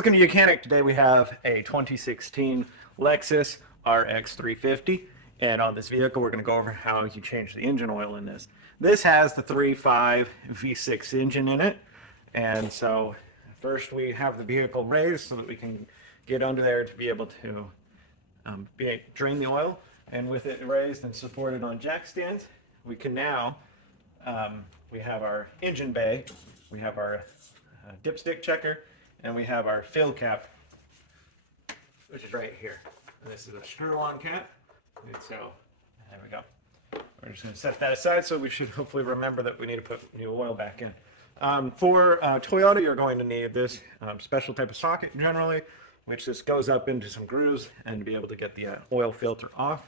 Looking at mechanic, today we have a 2016 Lexus RX350, and on this vehicle we're going to go over how you change the engine oil in this. This has the 3.5 V6 engine in it, and so first we have the vehicle raised so that we can get under there to be able to drain the oil, and with it raised and supported on jack stands, we can now, we have our engine bay, we have our dipstick checker, and we have our fill cap, which is right here. And this is a screw-on cap, and so there we go. We're just going to set that aside, so we should hopefully remember that we need to put new oil back in. For Toyota, you're going to need this special type of socket generally, which just goes up into some grooves and to be able to get the oil filter off.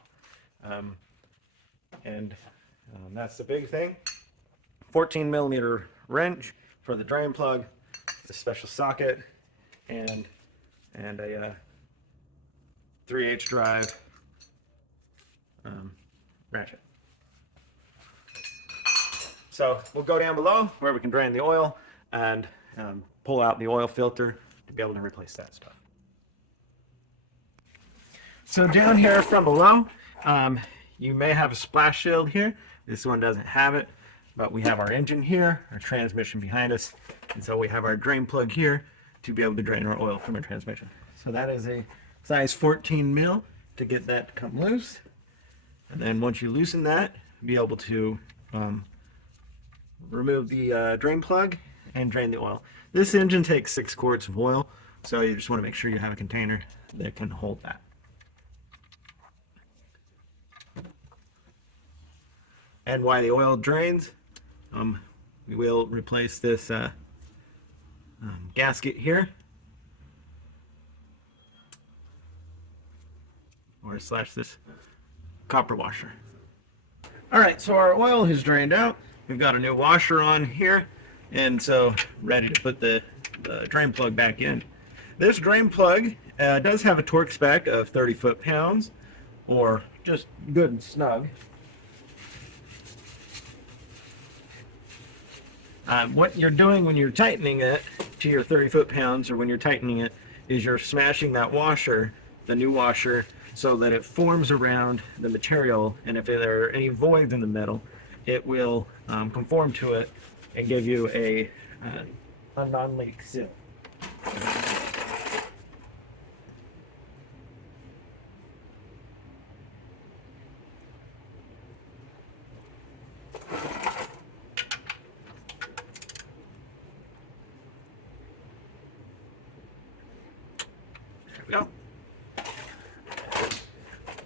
That's the big thing. 14 millimeter wrench for the drain plug, the special socket, and a 3/8 drive ratchet. So we'll go down below where we can drain the oil and pull out the oil filter to be able to replace that stuff. So down here from below, you may have a splash shield here. This one doesn't have it, but we have our engine here, our transmission behind us, and so we have our drain plug here to be able to drain our oil from our transmission. So that is a size 14 mil to get that to come loose. And then once you loosen that, be able to remove the drain plug and drain the oil. This engine takes 6 quarts of oil, so you just want to make sure you have a container that can hold that. And while the oil drains, we will replace this gasket here, or slash this copper washer. All right, so our oil has drained out. We've got a new washer on here, and so ready to put the drain plug back in. This drain plug does have a torque spec of 30 foot-pounds, or just good and snug. What you're doing when you're tightening it to your 30 foot-pounds, or when you're tightening it, is you're smashing that washer, the new washer, so that it forms around the material, and if there are any voids in the metal, it will conform to it and give you a non-leak seal. There we go.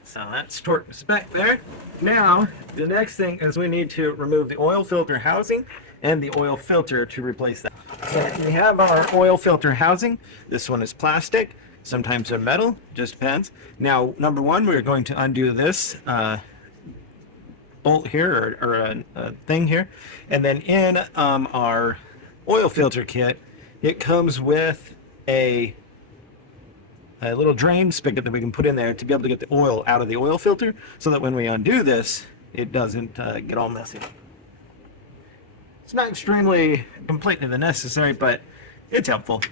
So that's torque spec there. Now, the next thing is we need to remove the oil filter housing and the oil filter to replace that. So we have our oil filter housing. This one is plastic, sometimes they're metal, just depends. Now, number one, we're going to undo this bolt here, or a thing here. And then in our oil filter kit, it comes with a little drain spigot that we can put in there to be able to get the oil out of the oil filter, so that when we undo this, it doesn't get all messy. It's not extremely completely necessary, but it's helpful.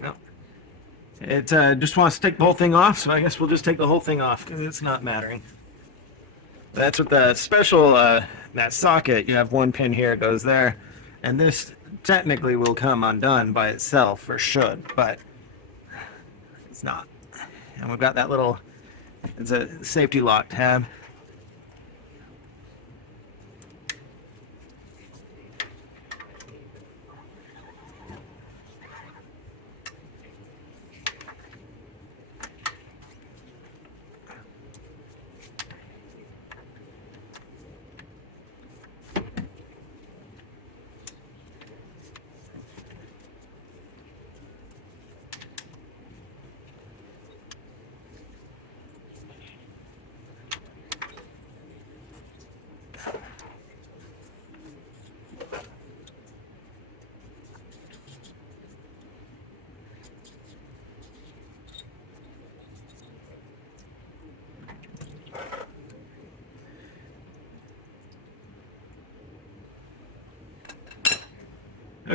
Well, it just wants to take the whole thing off, so I guess we'll just take the whole thing off because it's not mattering. That's what the special, that socket, you have one pin here, it goes there. And this technically will come undone by itself, or should, but it's not. And we've got that little, it's a safety lock tab.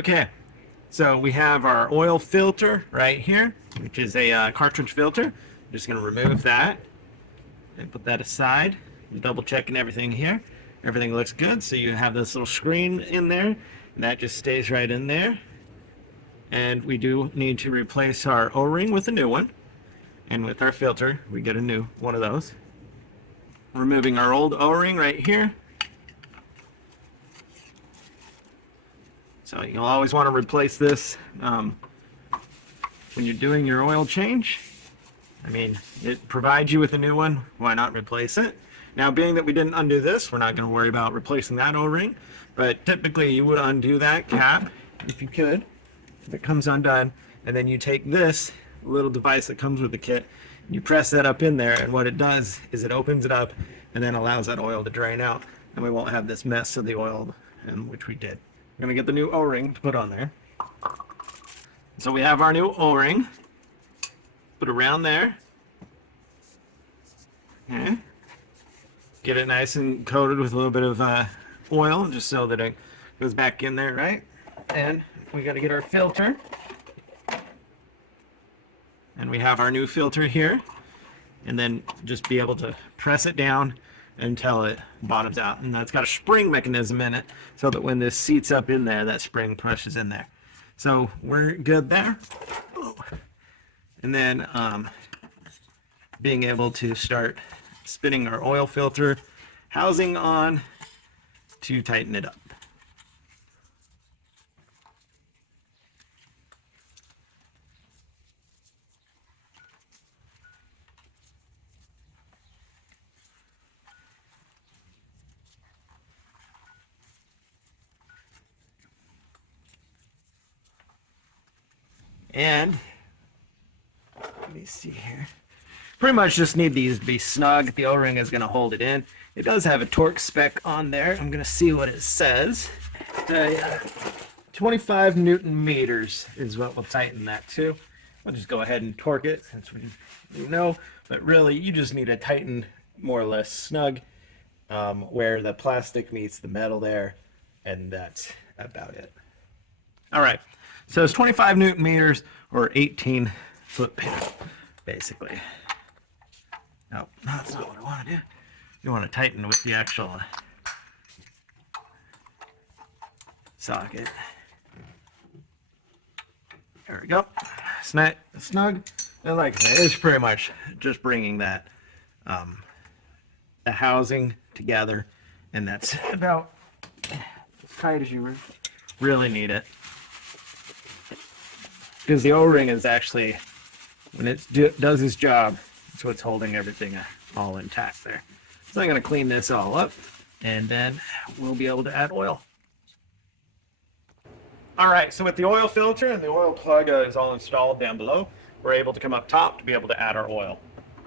Okay, so we have our oil filter right here, which is a cartridge filter. I'm just going to remove that and put that aside. I'm double checking everything here. Everything looks good, so you have this little screen in there, and that just stays right in there. And we do need to replace our O-ring with a new one. And with our filter, we get a new one of those. Removing our old O-ring right here. So you'll always want to replace this when you're doing your oil change. I mean, it provides you with a new one. Why not replace it? Now, being that we didn't undo this, we're not going to worry about replacing that O-ring. But typically, you would undo that cap if you could, if it comes undone. And then you take this little device that comes with the kit, you press that up in there, and what it does is it opens it up and then allows that oil to drain out, and we won't have this mess of the oil, which we did. We're going to get the new O-ring to put on there. So we have our new O-ring. Put it around there. Okay. Get it nice and coated with a little bit of oil, just so that it goes back in there, right? And we got to get our filter. And we have our new filter here. And then just be able to press it down until it bottoms out. And that's got a spring mechanism in it, so that when this seats up in there, that spring pushes in there. So we're good there. And then being able to start spinning our oil filter housing on to tighten it up. And let me see here. Pretty much just need these to be snug. The O-ring is going to hold it in. It does have a torque spec on there. I'm going to see what it says. 25 Newton meters is what will tighten that to. I'll just go ahead and torque it since we know. But really, you just need to tighten more or less snug where the plastic meets the metal there. And that's about it. All right. So it's 25 Newton meters or 18 foot-pounds, basically. No, that's not what I want to do. You want to tighten with the actual socket. There we go. Snug. And like I said, it's pretty much just bringing that the housing together, and that's about as tight as you really need it. Because the O-ring is actually, when it does its job, it's what's holding everything all intact there. So I'm going to clean this all up, and then we'll be able to add oil. All right, so with the oil filter and the oil plug is all installed down below, we're able to come up top to be able to add our oil.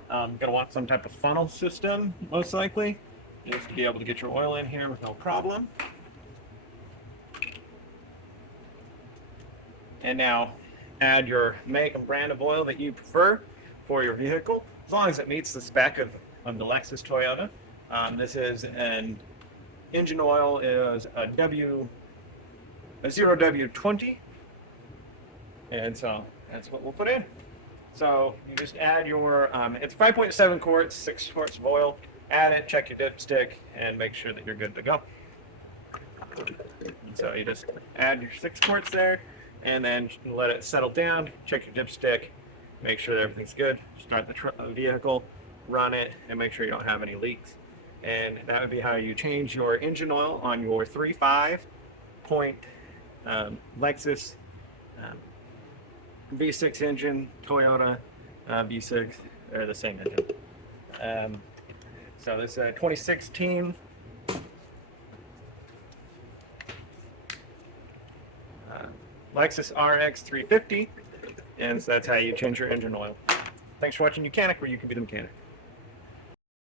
You're going to want some type of funnel system, most likely, just to be able to get your oil in here with no problem. And now, add your make and brand of oil that you prefer for your vehicle, as long as it meets the spec of the Lexus Toyota. This is an engine oil is a 0W20, and so that's what we'll put in. So you just add your, it's 5.7 quarts, 6 quarts of oil. Add it, check your dipstick, and make sure that you're good to go. So you just add your 6 quarts there, and then let it settle down, check your dipstick, make sure that everything's good, start the vehicle, run it, and make sure you don't have any leaks. And that would be how you change your engine oil on your 3.5 Lexus V6 engine, Toyota V6, they're the same engine. So this 2016 Lexus RX350, and so that's how you change your engine oil. Thanks for watching Mechanic, where you can be the mechanic.